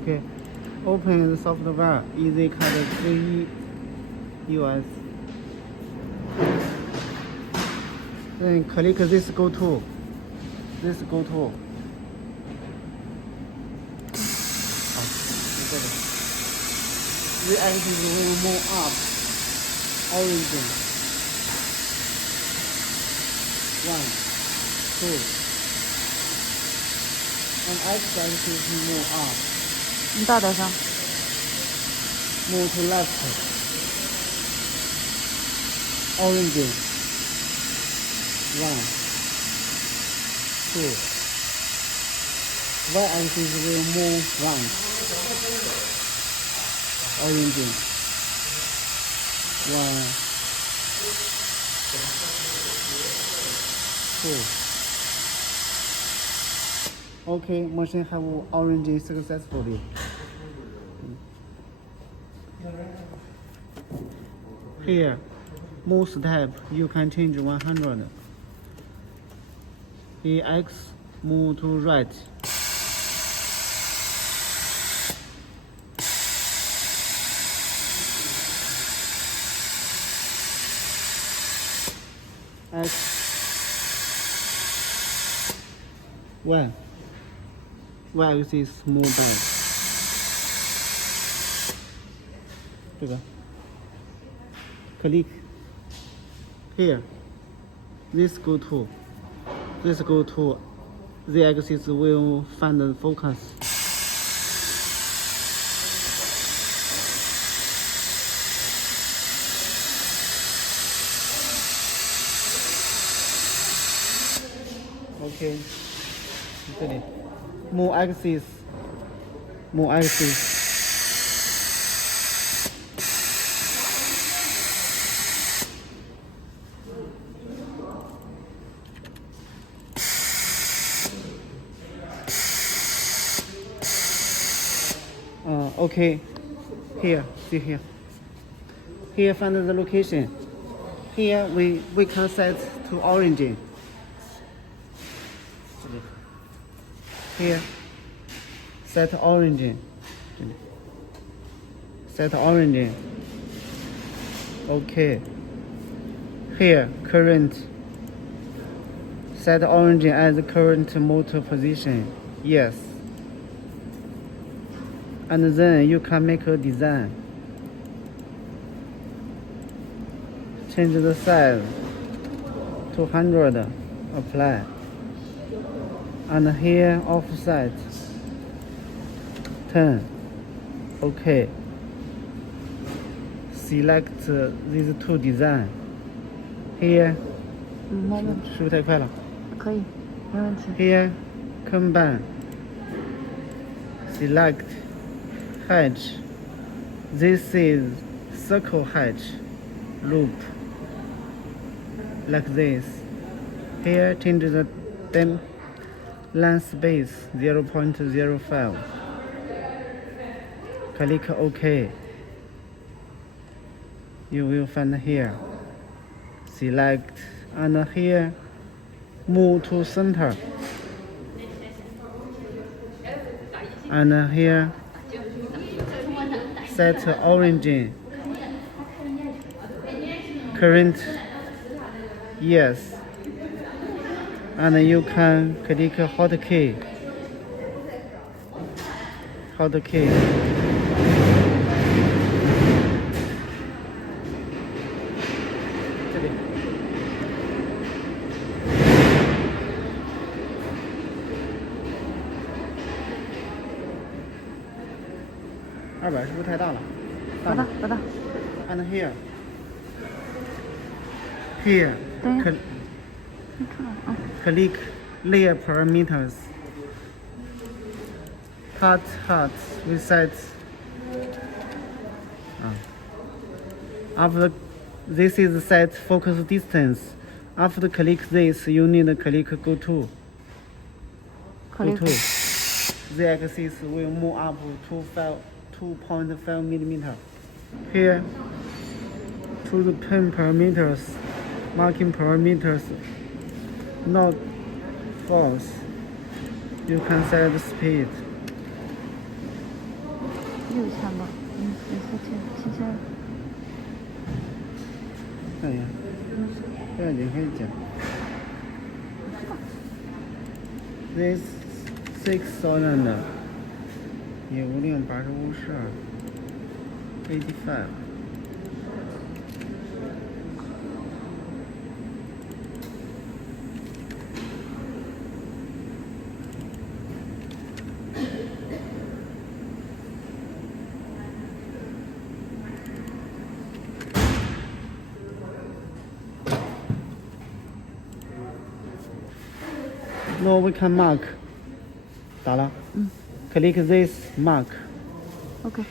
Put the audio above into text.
Okay. Open the software EzcadZeus. Then click this go to. This go to. 好，就这个。The axis will move up. Origin. 1, 2. And x-axis move up. 你大点声。 Move to left. Origin. 1, 2. Y-axis will move right. Origin. 1, 2. Okay, machine have origin successfully. Here, move step, you can change 100. X, move to right. X, Y. Y-axis move back. 这个 click here. This go to. This go to. The axis will find the focus. Okay. 这里 move axis. Move axis. Okay, here, see here. Here find the location. Here we can set to origin. Here, set origin. Set origin. Okay. Here, current. Set origin as the current motor position. Yes. And then you can make a design. Change the size to 100. Apply. And here offset 10. Okay. Select these two design. Here. 没问题。是不是太快了？可以，没问题。 Here, combine. Select hatch. This is circle hatch. Loop. Like this. Here, change the length space 0.05. Click OK. You will find here. Select and here move to center. And here set origin. Current, yes. And you can click hotkey. Hotkey. $200是不是太大了？不大不大。 And here. Here. 对。 Click layer parameters. Cut height reset. After this is set focus distance. After click this, you need to click go to. Go to. The axis will move up to 2.5 millimeter. Here, to the pin parameters, marking parameters, not false. You can set the speed. 有钱吗？7000。看一下，不要紧，可以讲。This 6,000 15085 No, we can mark. 打了。Click this mark. OK。